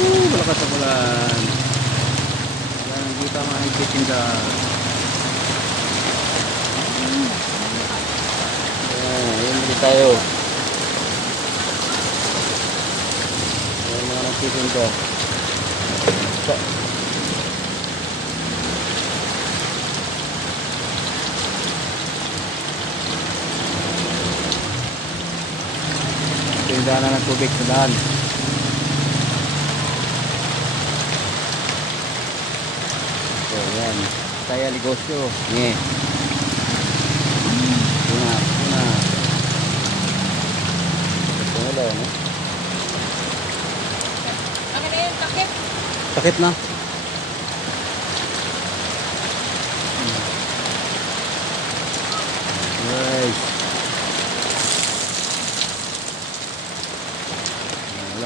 Malakas ang ulan. Yan, hindi tama ang titinda. Ayan ulit tayo. Ayan mga nagtitinda. Tindahan na ng tubig sa daan. So yan, saya negosyo. Nye. Puna. Puna daw, no? Akin na yun, takip. Sakit na. Guys.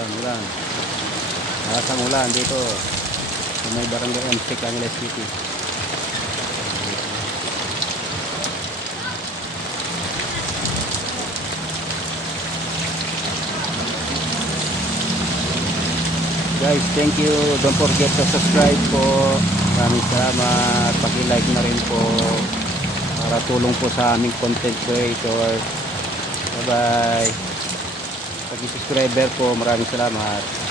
Ulan. Malakas ang ulan dito. Sa may barangay MC Canela City. Guys, thank you. Don't forget to subscribe po. Maraming salamat. Paki-like na rin po para tulong po sa aming content creator. Bye bye. Pag-subscriber po, maraming salamat.